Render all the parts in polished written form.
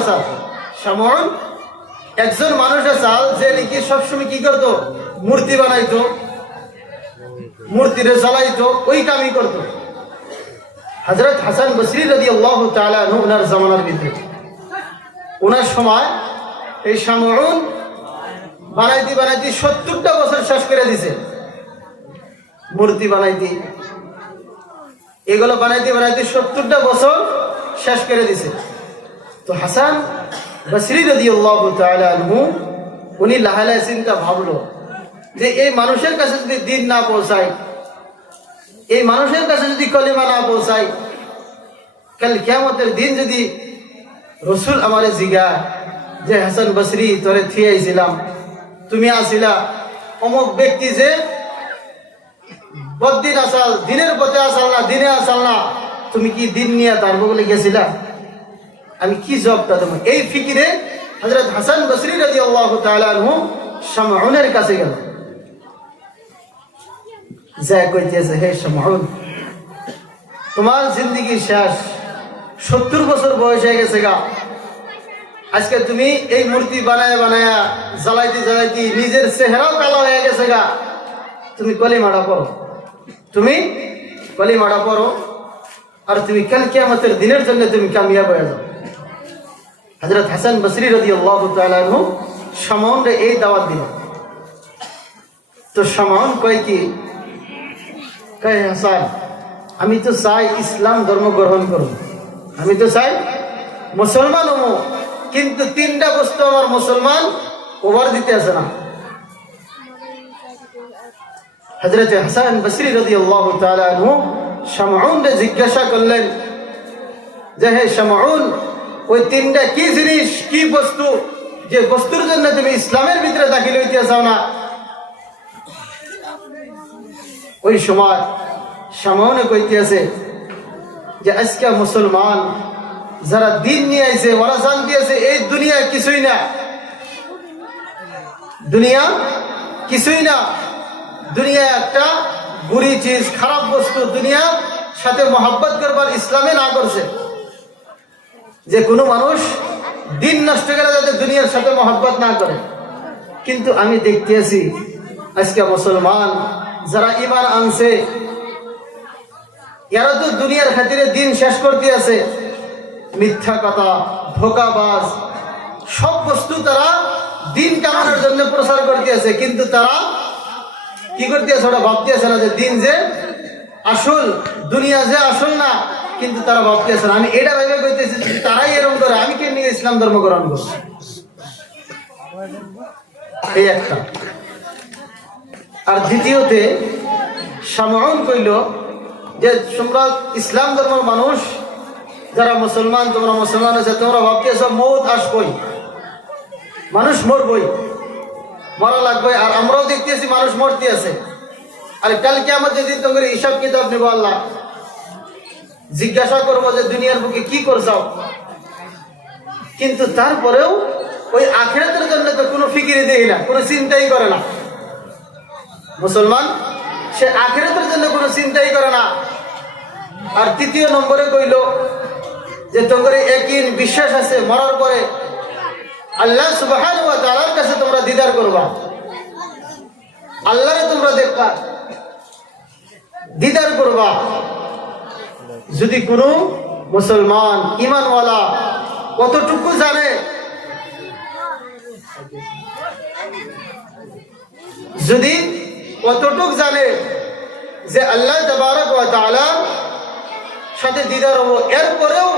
আসাল। শামউন একজন মানুষ আসাল যে নাকি সবসময় কি করতো, মূর্তি বানাইতো, মূর্তিরে জ্বালাইতো, ওই কামই করতো। হযরত হাসান বসরি রাদিয়াল্লাহু তাআলা আনহু ওনার জামানার ভিতরে, ওনার সময় এই শামউন বানাইতে বানাইতে 70টা বছর শেষ করে দিছে। মূর্তি বানাইতে, এগুলো বানাইতে বানাইতে 70টা বছর শেষ করে দিছে। তো হাসান বসরি রাদিয়াল্লাহু তাআলা আনহু উনি লাহালা চিন্তা ভাবলো যে এই মানুষের কাছে যদি দিন না পৌঁছায়, এই মানুষের কাছে যদি কলিমা না পৌঁছায়, কাল কিয়ামতের দিন যদি রসুল আমারে জিগা যে হাসান বসরি তোরে থিয়াইছিলাম, তুমি আসিলা অমুক ব্যক্তি যে বদিন আসাল, দিনের পথে আসাল না, দিনে আসাল না, তুমি কি দিন নিয়ে তার বলে গেছিলা, আমি কি জবাবটা দেবো? এই ফিকিরে হযরত হাসান বসরি রাদিয়াল্লাহু তাআলা আনহু শামউনের কাছে গেল, যা কইতেছে, হে শামউন, তোমার জিন্দেগি শেষ, 70 বছর বয়স হয়ে গেছে গা, আজকে তুমি এই মূর্তি বানায় বানায়া জ্বালাইতে জ্বালাইতে নিজের চেহারাও কালো হয়ে গেছে গা, তুমি কলিমাটা পড়ো, তুমি কলিমাটা পড়ো, আর তুমি কাল কিয়ামতের দিনের জন্য তুমি কামিয়াব হয়ে যাও। হযরত হাসান বসরি রাদিয়াল্লাহু তাআলা আনহু শামউনকে এই দাওয়াত দিল। তো শামউন কয় কি, কয় হাসান, আমি তো চাই ইসলাম ধর্ম গ্রহণ করব, আমি তো চাই মুসলমান হবো, কিন্তু 3টা বস্তু আমার মুসলমান ওভার দিতে আসে না। হযরত হাসান বসরি রাদিয়াল্লাহু তাআলা আনহু শামউনকে জিজ্ঞাসা করলেন যে, হে শামউন, ওই 3টা কি জিনিস, কি বস্তু, যে বস্তুর জন্য তুমি ইসলামের ভিতরে দাখিল হইতে চাও না? ওই সময় শামউনে কইতে আছে যে আজকে মুসলমান যারা দিন নিয়ে আইছে, ওরা জানতে আছে এই দুনিয়া কিছুই না, দুনিয়া কিছুই না, দুনিয়া একটা বুড়ি চিজ, খারাপ বস্তু, দুনিয়ার সাথে মহব্বত করবার ইসলামে না করছে। যে কোনো মানুষ দিন নষ্ট করে যাতে দুনিয়ার সাথে মহব্বত না করে। কিন্তু আমি দেখতে আছি আজকে মুসলমান যারা ঈমান আনছে, এরা তো দুনিয়ার খাতিরে দিন শেষ করতে আছে, মিথ্যা কথা, ধোঁকাবাজ, সব বস্তু তারা দিন কামানোর জন্য প্রচার করতে আছে, কিন্তু তারা কি করতে আছে, ওরা ভাবতে আছে না যে দিন যে আসল, দুনিয়া যে আসল না, কিন্তু তারা ভাবতে আছে না। আমি এটা ভেবে কইতেছি তারাই এরকম করে, আমি কে নিয়ে ইসলাম ধর্ম গ্রহণ করব? এই একটা। আর দ্বিতীয়তে শামউন কইল যে তোমরা ইসলাম ধর্মের মানুষ যারা মুসলমান, তোমরা মুসলমান আছে, তোমরা ভাবতেছ মৌত আসবই, মানুষ মরবই, মরা লাগবে, আর আমরাও দেখতেছি মানুষ মরতে আছে। আর কাল কিয়ামতের দিন তোমাদের হিসাব কিতাব নেব, আল্লাহ জিজ্ঞাসা করবো যে দুনিয়ার বুকে কি করছাও। কিন্তু তারপরেও ওই আখিরাতের জন্য তো কোনো ফিকিরে দেই না, কোনো চিন্তাই করে না মুসলমান, সে আখিরাতের জন্য কোনো চিন্তাই করে না। আর 3য় নম্বরে কইল যে তোমাদের ইয়াকিন, বিশ্বাস আছে মরার পরে আল্লাহ সুবহানাহু ওয়া তাআলার কাছে তোমরা দিদার করবা, আল্লাহরে তোমরা দেখবা, দিদার করবা। যদি কোনো মুসলমান ঈমানওয়ালা কতটুকু জানে, যদি কতটুকু জানে যে আল্লাহ তাবারক ওয়া তাআলা সাথে দিদার হবো, এরপরেও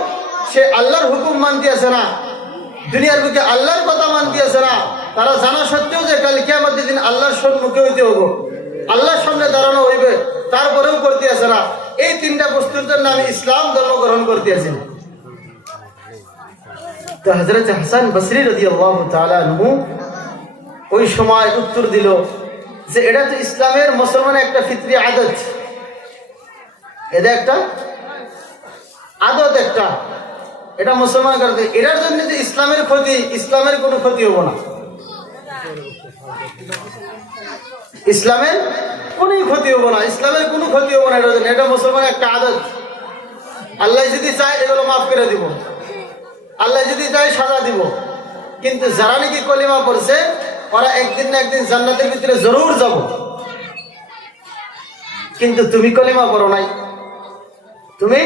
সে আল্লাহর হুকুম মানতে আছে না, দুনিয়ার বুকে আল্লাহর কথা মানতে আছে না, তারা জানা সত্ত্বেও যে কাল কিয়ামতের দিন আল্লাহর সম্মুখে হইতে হবো, আল্লাহর সামনে দাঁড়ানো হইবে, তারপরেও করতে আছে না। এই 3টা বস্তুর জন্য আমি ইসলাম ধর্ম গ্রহণ করতে আছি না। তো হযরত হাসান বসরি রাদিয়াল্লাহু তাআলা আনহু ওই সময় উত্তর দিল যে এটা তো ইসলামের, মুসলমানের একটা ফিতরি আদত, এটা একটা আদত, একটা এটা মুসলমান করতে, এটার জন্য যে ইসলামের ক্ষতি, ইসলামের কোনো ক্ষতি হবো না, ইসলামের কোনো ক্ষতি হবো না, ইসলামের কোনো ক্ষতি হবো না, এটার জন্য, এটা মুসলমানের একটা আদত। আল্লাহ যদি চায় এগুলো মাফ করে দিব, আল্লাহ যদি চায় সাজা দিব, কিন্তু যারা নাকি কলিমা পড়ছে ওরা একদিন না একদিন জান্নাতের ভিতরে জরুর যাব। কিন্তু তুমি কলিমা পড়ো নাই, তুমি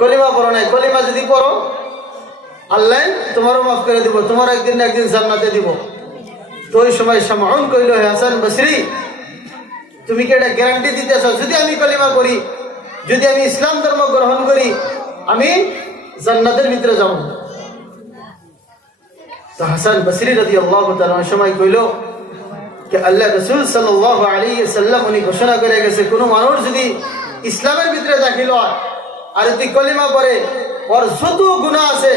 কলিমা পড়ো নাই। কলিমা যদি পড়ো আল্লাহ তোমারও মাফ করে দিব, তোমার একদিন না একদিন জান্নাতে দিব। তো ওই সময় শামউন কইল, হে হাসান বসরি, তুমি কি এটা গ্যারান্টি দিতেছ যদি আমি কলিমা করি, যদি আমি ইসলাম ধর্ম গ্রহণ করি, আমি জান্নাতের ভিতরে যাব? তো হাসান বসরি রাদিয়াল্লাহু তাআলা ওই সময় কইল যে আল্লাহ রাসূল সাল্লাল্লাহু আলাইহি ওয়াসাল্লাম উনি ঘোষণা করে গেছে, কোন মানুষ যদি ইসলামের ভিতরে দাখিল হয় আর যদি কলিমা পড়ে, ওর যত গুনাহ আছে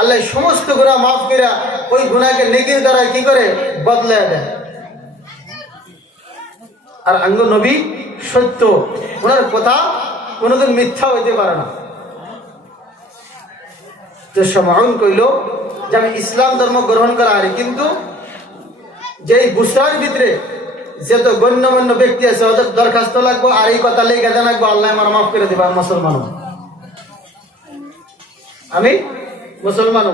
আল্লাহ সমস্ত গুনাহ মাফ করে ওই গুনাহকে নেকির দ্বারা কি করে বদলায় দেয়। আর আঙ্গ নবী সত্য, ওনার কথা কোনোদিন মিথ্যা হইতে পারে না। তো শামউন কইল যে আমি ইসলাম ধর্ম গ্রহণ করা হারি, কিন্তু যেই বুসরার ভিতরে যত গণ্যমান্য ব্যক্তি আছে ওদের দরখাস্ত লাগবো আর এই কথা লেগে দেন লাগবো, আল্লাহ আমার মাফ করে দেবে, আমি মুসলমান, আমি মুসলমান।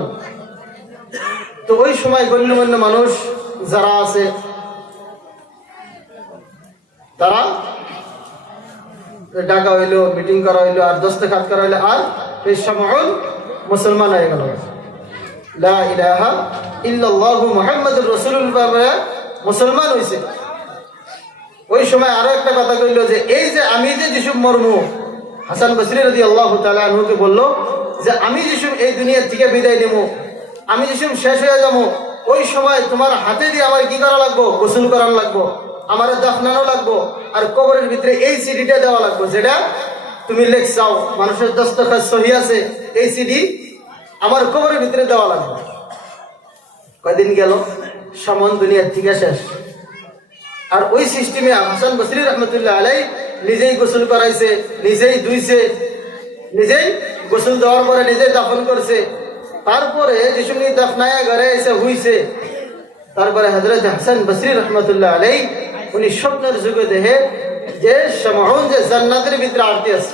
তো ওই সময় গণ্যমান্য মানুষ যারা আছে তারা ডাকা হইলো, মিটিং করা হইলো, আর দস্তখত করা হইলো, আর এই শামউন মুসলমান হয়ে গেল। লা ইলাহা ইল্লাল্লাহু মুহাম্মাদুর রাসূলুল্লাহ মুসলমান হইছে। ওই সময় আরো একটা কথা কইল যে এই যে আমি যে যিশু মরমু, হাসান বসরি রাদিয়াল্লাহু তাআলা আনহুকে বলল যে আমি যিশু এই দুনিয়া থেকে বিদায় নেব, আমি যিশু শেষ হয়ে যাবো, ওই সময় তোমার হাতে দিয়ে আমার কি করা লাগবো? গোসল করার লাগবো, আমার দাফনানো লাগবো, আর কবরের ভিতরে এই সিডিটা দেওয়া লাগবো যেটা তুমি লেখছাও, মানুষের দস্তখত সহি আছে, এই সিডি আমার কবরের ভিতরে দেওয়া লাগবে। কয়দিন গেল, সামন দুনিয়ার থেকে শেষ। আর ওই সিস্টেমে হাসান বসরি রহমতুল্লাহ আলাই নিজেই গোসল করাইছে, নিজেই ধুইছে, নিজেই গোসল দেওয়ার পরে নিজেই দাফন করছে। তারপরে যে সঙ্গে দাফনায়া ঘরে এসে হইছে, তারপরে হযরত হাসান বসরি রহমতুল্লাহ আলাই উনি স্বপ্নের যুগে দেখে যে শামউন যে জান্নাতের ভিতরে আরতি আছে,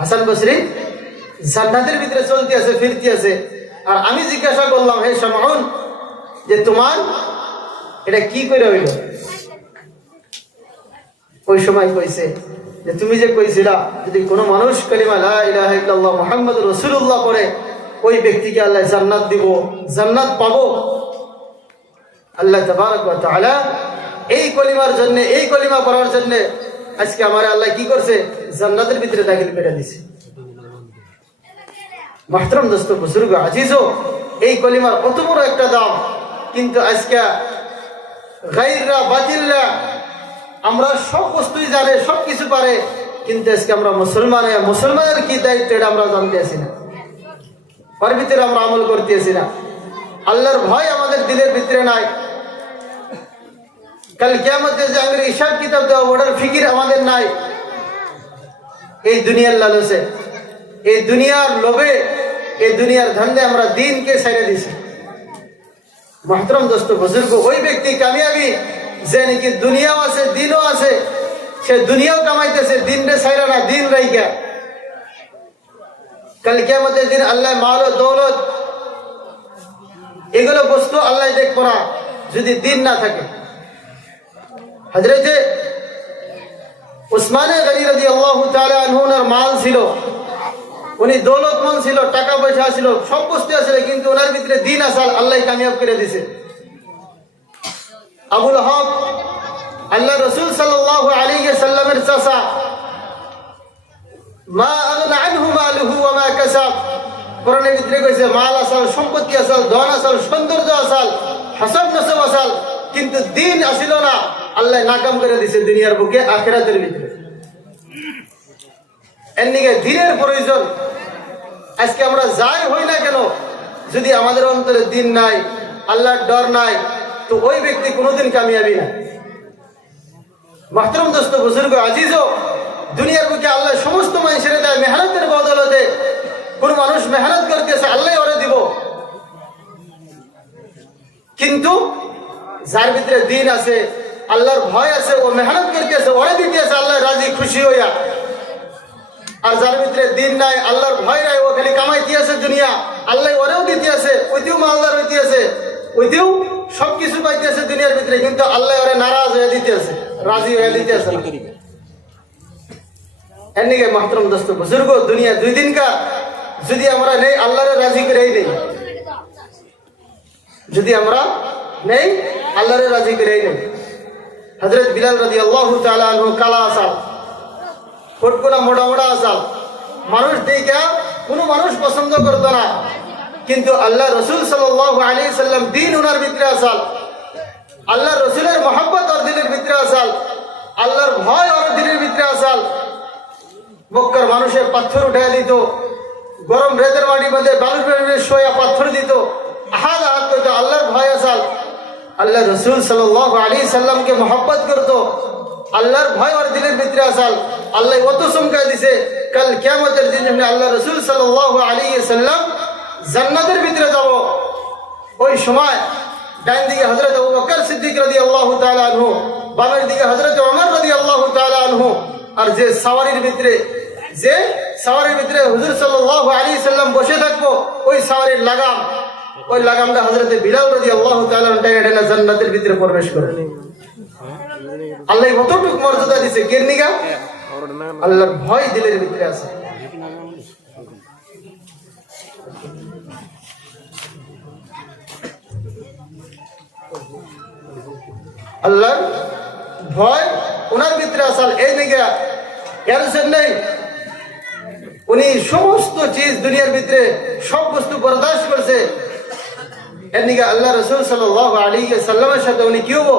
হাসান বসরি জান্নাতের ভিতরে চলতে আছে, ফিরতে আছে। আর আমি জিজ্ঞাসা করলাম, হে শামউন, যে তোমার এটা কি করে হইল? ওই সময় কইছে যে তুমি যে কইছিলা যদি কোনো মানুষ কালিমা লা ইলাহা ইল্লাল্লাহ মুহাম্মাদুর রাসূলুল্লাহ পড়ে, ওই ব্যক্তিকে আল্লাহ জান্নাত দিব, জান্নাত পাবো। আল্লাহ তাবারক ওয়া তাআলা এই কলিমার জন্য, এই কলিমা পড়ার জন্য আজকে আমার আল্লাহ কি করছে? জান্নাতের ভিতরে দাখিল করে দিয়েছে। মুহতারাম দোস্ত বুজুর্গ আজিজো, এই কলিমার কত বড় একটা দাম, কিন্তু আজকে গায়ররা বাতিলরা আমরা সব বস্তুই জানে, সব কিছু পারে, কিন্তু আজকে আমরা মুসলমানের কি দায়িত্ব এটা আমরা জানতে আসি না, ওর ভিতরে আমরা আমল করতে আসি না। আল্লাহর ভয় আমাদের দিলের ভিতরে নাই। কাল কিয়ামতে যে আমাদের হিসাব কিতাব দেওয়া, ওটার ফিকির আমাদের নাই। এই দুনিয়ার লালসে, এই দুনিয়ার লোভে, এই দুনিয়ার ধান্দে আমরা দিনকে ছেড়ে দিছি। মুহতারাম দোস্ত বুজুর্গ, ওই ব্যক্তি কামিয়াবি যে নাকি দুনিয়াও আছে দিনও আছে, সে দুনিয়াও কামাইতেছে, দিনরে ছাইরা না, দিন রাইকা। কাল কিয়ামতের দিন আল্লাহ মাল ও দৌলত এগুলো বস্তু আল্লাহ দেখবো না যদি দিন না থাকে। হযরতে উসমান গনি রাদিয়াল্লাহু তাআলা আনহুর মাল ছিল, উনি দৌলতমন্দ ছিল, টাকা পয়সা ছিল, সব বস্তু ছিল, কিন্তু ওনার ভিতরে দিন আসাল আল্লাহ কামিয়াব করে দিয়েছে। আবুল হক আল্লাহ রাসূল সাল্লাল্লাহু আলাইহি ওয়াসাল্লামের চাচা, মা আগনা আনহু মালুহু ওয়া মা কাসাব, কোরআনের ভিতরে কইছে মাল আসাল, সম্পত্তি আসাল, ধন আসাল, সৌন্দর্য আসাল, হাসাব নসব আসাল, কিন্তু দিন আসিল না, আল্লাহ নাকাম করে দিয়েছে দুনিয়ার বুকে, আখিরাতের ভিতরে। এর নিকে দিনের প্রয়োজন। আজকে আমরা যাই হই না কেন, যদি আমাদের অন্তরে দিন নাই, আল্লাহর ডর নাই, তো ওই ব্যক্তি কোনোদিন কামিয়াবি না। মুহতারাম দোস্ত বুজুর্গ আজিজও, দুনিয়ার বুকে আল্লাহ সমস্ত মানুষের দেয় মেহনতের বদলতে। কোন মানুষ মেহনত করতেছে, আল্লাহ ওরে দিব, কিন্তু যার ভিতরে দিন আছে, আল্লাহর ভয় আছে, ও মেহনত করতেছে, ওরে দিতেছে আল্লাহ রাজি খুশি হইয়া। আর যার ভিতরে দিন নাই, আল্লাহর ভয় নাই, ও খালি কামাই দিয়েছে দুনিয়া দুনিয়া আল্লাহ ওরেও দিতে আছে, ওইতেও মালদার হইতে আছে, ওইতেও সবকিছু পাইতে আছে দুনিয়ার ভিতরে, কিন্তু আল্লাহ ওরে নারাজ হয়ে দিতে আছে, রাজি হয়ে দিতে আছে না। এমনিকে মাহতরম দোস্ত বুজুর্গ, দুনিয়া দুই দিন কা যদি আমরা নেই আল্লাহরে রাজি করেই নেই, যদি আমরা নেই আল্লাহরে রাজি করেই নেই। হযরত বিলাল রাদিয়াল্লাহু তাআলা আনহু কালা আসাল, ফটকুনা মোটা মোটা আসাল, মানুষ দেখে কোনো মানুষ পছন্দ করতো না, কিন্তু আল্লাহ রসুল সাল্লাল্লাহু আলাইহি সাল্লাম দিন ওনার ভিতরে আসাল, আল্লাহ রসুলের মহব্বত ওর দিলের ভিতরে আসাল, আল্লাহর ভয় ওর দিলের ভিতরে আসাল। মক্কার মানুষের পাথর উঠাই দিত, গরম রেতের মাটির মধ্যে বালুর মধ্যে শোয়া পাথর দিত, আহাদ আহাদ করতো, আল্লাহর ভয় আসাল। আল্লাহ রসুল সাল্লাল্লাহু আলাইহি সাল্লামকে মহব্বত করতো, আল্লাহর ভয় ওর দিলের ভিতরে আসাল। আল্লাহ অত চমকায় দিছে, কাল কিয়ামতের দিন যখন আল্লাহ রসুল সাল্লাল্লাহু আলাইহি সাল্লাম জান্নাতের ভিতরে যাব, ওই সময় ডান দিকে হযরত আবু বকর সিদ্দিক রাদিয়াল্লাহু তাআলা আনহু, বামের দিকে হযরত ওমর রাদিয়াল্লাহু তাআলা আনহু, আর যে সাওয়ারির ভিতরে হুজুর সাল্লাল্লাহু আলাইহি সাল্লাম বসে থাকবো, ওই সাওয়ারির লাগাম, ওই লাগামটা হযরত বিলাল রাদিয়াল্লাহু তাআলা টেনে জান্নাতের ভিতরে প্রবেশ করে। আল্লাহ কতটুকু মর্যাদা দিছে, কেরনিগা আল্লাহর ভয় দিলের ভিতরে আছে। আল্লাহর ভয় ওনার ভিতরে আসাল, এই নিগা এর জন্যই উনি সমস্ত চিজ দুনিয়ার ভিতরে সব বস্তু বরদাস্ত করছে। এর নিগা আল্লাহ রাসূল সাল্লাল্লাহু আলাইহি সাল্লামের সাথে উনি কি হবো,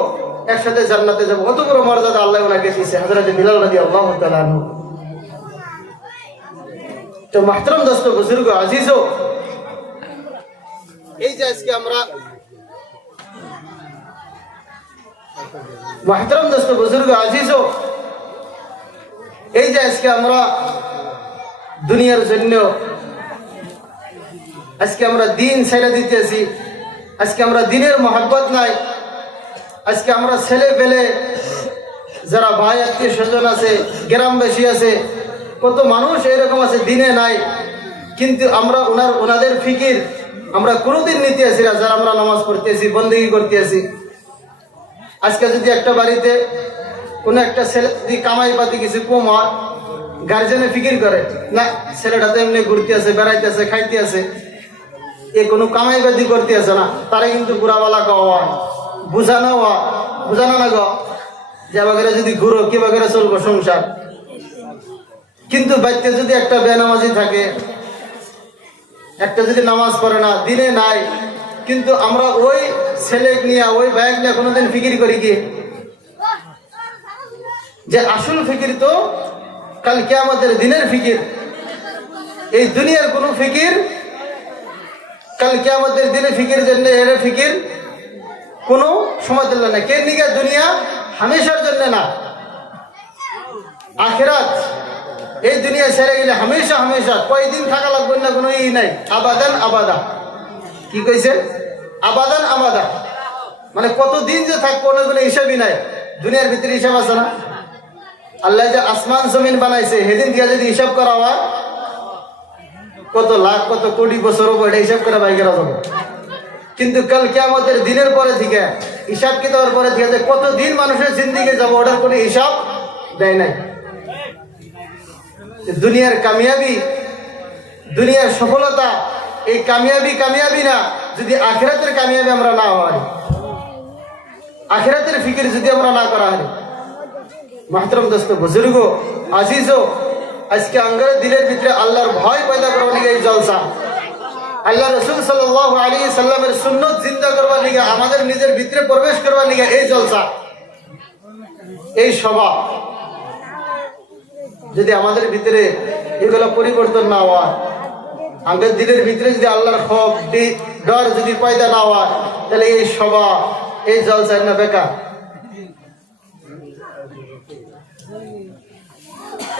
একসাথে জান্নাতে যাবো। কত বড় মর্যাদা আল্লাহ ওনাকে দিয়েছে হযরত বিলাল রাদিয়াল্লাহু তাআলা আনহু। তো মাহতারাম দোস্ত বুজুর্গ আজিজো, এই যে আজকে আমরা মাহতারাম দোস্ত বুজুর্গ আজিজো, এই যে আজকে আমরা দুনিয়ার জন্য আজকে আমরা দিন ছেড়ে দিতেছি, আজকে আমরা দিনের মহব্বত নাই, আজকে আমরা ছেলে পেলে যারা ভাই আত্মীয় স্বজন আছে, গ্রামবাসী আছে, কত মানুষ এরকম আছে দিনে নাই, কিন্তু আমরা ওনাদের ফিকির আমরা কোনোদিন নিতে আসি না, যারা আমরা নামাজ পড়তেছি, বন্দেগী করতেছি। আজকে যদি একটা বাড়িতে কোনো একটা ছেলে যদি কামাই পাতি কিছু কম হয়, গার্জেনে ফিকির করে না, ছেলেটা তো এমনি ঘুরতে আছে, বেড়াইতে আছে, খাইতে আছে, এ কোনো কামাই বাদি করতে আছে না, তারা কিন্তু বুড়াওয়ালা খাওয়া বুঝানো না গো, যে বাগেরা যদি ঘুরো কি বাগেরা চলবো সংসার। কিন্তু বাচ্চা যদি একটা বেনামাজি থাকে, একটা যদি নামাজ পড়ে না, দিনে নাই, কিন্তু আমরা ওই ছেলে নিয়ে ওই ভাই নিয়ে কোনোদিন ফিকির করি কি, যে আসল ফিকির তো কাল কিয়ামতের দিনের ফিকির। এই দুনিয়ার কোনো ফিকির কাল কিয়ামতের দিনে ফিকির জন্য এর ফিকির কোনো সময় দিল না। কেন নিকা দুনিয়া হামেশার জন্য না, আখিরাত এই দুনিয়া ছেড়ে গেলে হামেশা হামেশা কয়দিন থাকা লাগবে না, কোনো ই নাই, আবাদান আবাদা। কি কইছে? আবাদান আবাদা, মানে কতদিন যে থাকবো না কোনো হিসাবই নাই। দুনিয়ার ভিতরে হিসাব আছে না? আল্লাহ যে আসমান জমিন বানাইছে, সেদিন দিয়ে যদি হিসাব করা হয় কত লাখ কত কোটি বছর এটা হিসাব করা বাইকেরা যাবে। কিন্তু কাল কিয়ামতের দিনের পরে থেকে হিসাব কিতাবের পরে থেকে যে কতদিন মানুষের জিন্দিগি যাবো, ওটার কোনো হিসাব দেয় নাই। দুনিয়ার কামিয়াবি, দুনিয়ার সফলতা, এই কামিয়াবি না, যদি আখিরাতের কামিয়াবি আমরা না হয়, আখিরাতের ফিকির যদি আমরা না করা হয়। মাহতারাম দোস্ত বুজুর্গ আজিজো, আজকে আঙ্গার দিলের ভিতরে আল্লাহর ভয় পয়দা করার লিগে এই জলসা, আল্লাহ রাসূল সাল্লাল্লাহু আলাইহি সাল্লামের সুন্নাত জিন্দা করবার লিগে, আমাদের নিজের ভিতরে প্রবেশ করবার লিগে এই জলসা, এই সভা। যদি আমাদের ভিতরে এগুলো পরিবর্তন না হয়, আমাদের দিলের ভিতরে যদি আল্লাহর খৌফ ডর যদি পয়দা না হয়, তাহলে এই সভা এই জলসা না বেকার।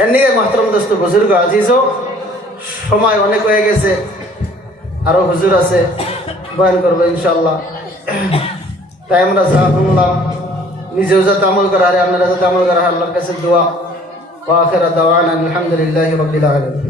এমনি মাহতারাম দোস্ত বুজুর্গ আজিজও, সময় অনেক হয়ে গেছে, আরো হুজুর আছে বয়ান করবো ইনশাআল্লাহ। তাই আমরা যা শুনলাম নিজেও যাতে আমল করা হয়, আপনারা যাতে আমল করা হয়, আল্লাহর কাছে দোয়া। ওয়া আখিরু দাওয়ানা আলহামদুলিল্লাহি রাব্বিল আলামিন।